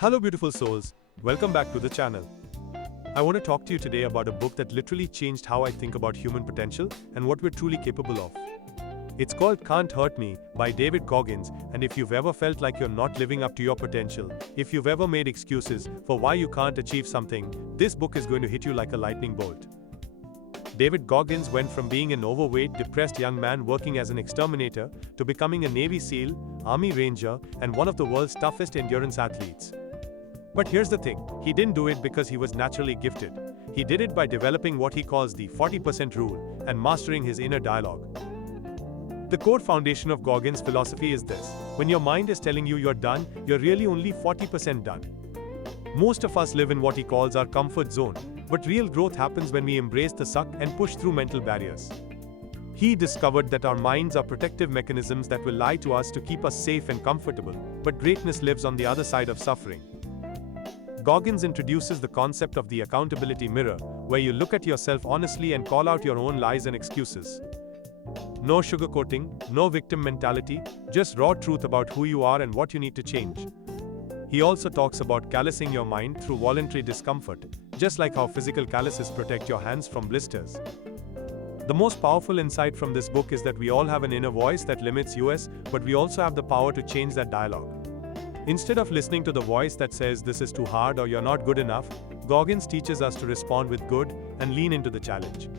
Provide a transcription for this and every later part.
Hello, beautiful souls. Welcome back to the channel. I want to talk to you today about a book that literally changed how I think about human potential and what we're truly capable of. It's called Can't Hurt Me by David Goggins, and if you've ever felt like you're not living up to your potential, if you've ever made excuses for why you can't achieve something, this book is going to hit you like a lightning bolt. David Goggins went from being an overweight, depressed young man working as an exterminator to becoming a Navy SEAL, Army Ranger, and one of the world's toughest endurance athletes. But here's the thing, he didn't do it because he was naturally gifted. He did it by developing what he calls the 40% rule and mastering his inner dialogue. The core foundation of Goggins' philosophy is this: when your mind is telling you you're done, you're really only 40% done. Most of us live in what he calls our comfort zone, but real growth happens when we embrace the suck and push through mental barriers. He discovered that our minds are protective mechanisms that will lie to us to keep us safe and comfortable, but greatness lives on the other side of suffering. Goggins introduces the concept of the accountability mirror, where you look at yourself honestly and call out your own lies and excuses. No sugarcoating, no victim mentality, just raw truth about who you are and what you need to change. He also talks about callousing your mind through voluntary discomfort, just like how physical calluses protect your hands from blisters. The most powerful insight from this book is that we all have an inner voice that limits us, but we also have the power to change that dialogue. Instead of listening to the voice that says this is too hard or you're not good enough, Goggins teaches us to respond with good and lean into the challenge.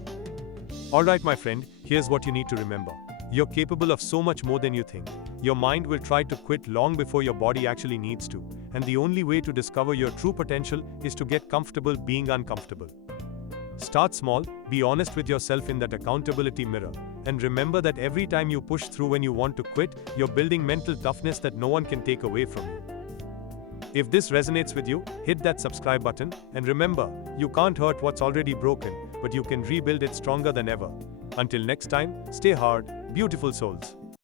Alright, my friend, here's what you need to remember. You're capable of so much more than you think. Your mind will try to quit long before your body actually needs to, and the only way to discover your true potential is to get comfortable being uncomfortable. Start small, be honest with yourself in that accountability mirror, and remember that every time you push through when you want to quit, you're building mental toughness that no one can take away from you. If this resonates with you, hit that subscribe button, and remember, you can't hurt what's already broken, but you can rebuild it stronger than ever. Until next time, stay hard, beautiful souls.